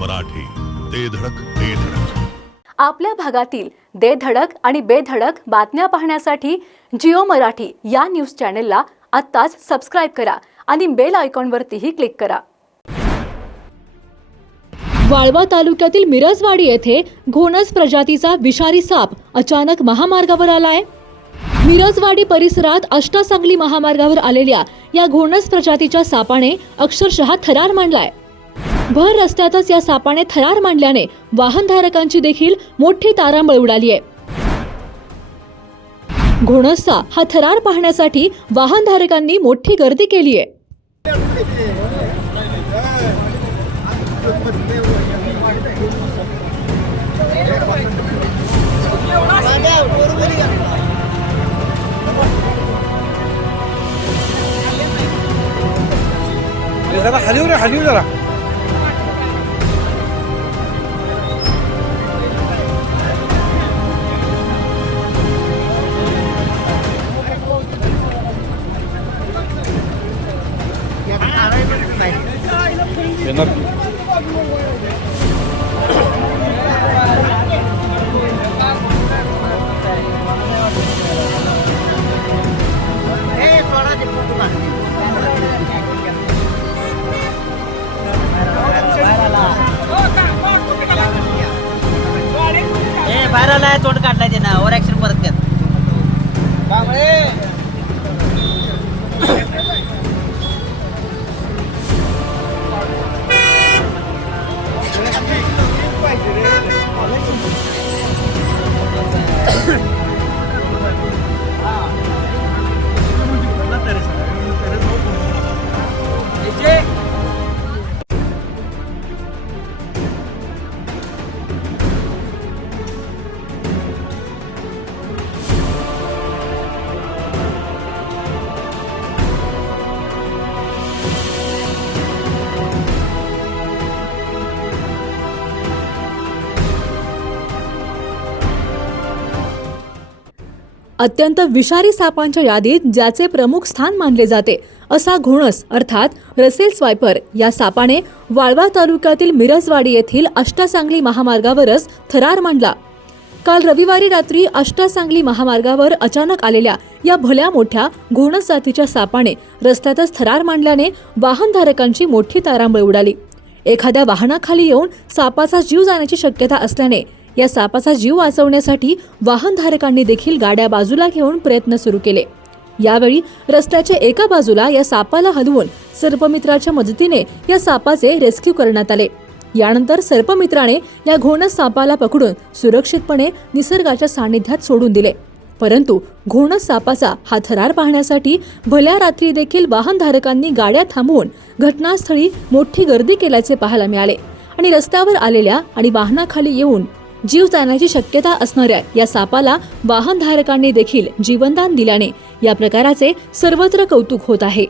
मराठी ते धडक ते धडक. आपल्या भागातील दे धडक आणि बेधडक बातम्या पाहण्यासाठी जिओ मराठी या न्यूज चॅनेलला आत्ताच सबस्क्राईब करा आणि बेल आयकॉनवरतीही क्लिक करा. वाळवा तालुक्यातील मिरजवाडी येथे घोणस प्रजातीचा विषारी साप अचानक महामार्गावर आलाय. मिरजवाडी परिसरात अष्टसांगली महामार्गावर आलेल्या या घोणस प्रजातीच्या सापाने अक्षरशः थरार मांडलाय. भर रस्त्यातच या सापाने थरार मांडल्याने वाहनधारकांची देखील मोठी तारांबळ उडाली आहे. घोणसा हा थरार पाहण्यासाठी वाहनधारकांनी मोठी गर्दी केली आहे. जरा रे हलिव जरा. येणार की? ए बाहेर आलाय तोंड काढलाय त्यानं ओव्हर ऍक्शन परत कर अत्यंत विषारी सापांच्या यादीत ज्याचे प्रमुख स्थान मानले जाते. असा घोणस अर्थात रसेल स्वायपर या सापाने वाळवा तालुक्यातील मिरजवाडी येथील अष्टसांगली महामार्गावरच थरार मांडला. काल रविवारी रात्री अष्टसांगली महामार्गावर अचानक आलेल्या या भल्या मोठ्या घोणस जातीच्या सापाने रस्त्यातच थरार मांडल्याने वाहनधारकांची मोठी तारांबळ उडाली. एखाद्या वाहनाखाली येऊन सापाचा जीव जाण्याची शक्यता असल्याने या सापाचा जीव वाचवण्यासाठी वाहनधारकांनी देखील गाड्या बाजूला घेऊन प्रयत्न सुरू केले. यावेळी रस्त्याच्या एका बाजूला या सापाला हलवून सर्पमित्राच्या मदतीने या सापाचे रेस्क्यू करण्यात आले. यानंतर सर्पमित्राने या घोणस सापाला पकडून सुरक्षितपणे निसर्गाच्या सानिध्यात सोडून दिले. परंतु घोणस सापाचा हा थरार पाहण्यासाठी भल्या रात्री देखील वाहनधारकांनी गाड्या थांबवून घटनास्थळी मोठी गर्दी केल्याचे पाहायला मिळाले आणि रस्त्यावर आलेल्या आणि वाहनाखाली येऊन जीव जाण्याची शक्यता असणाऱ्या या सापाला वाहनधारकांनी देखील जीवनदान दिल्याने या प्रकाराचे सर्वत्र कौतुक होत आहे.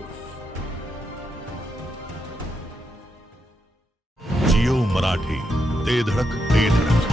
जिओ मराठी ते धडक ते धडक.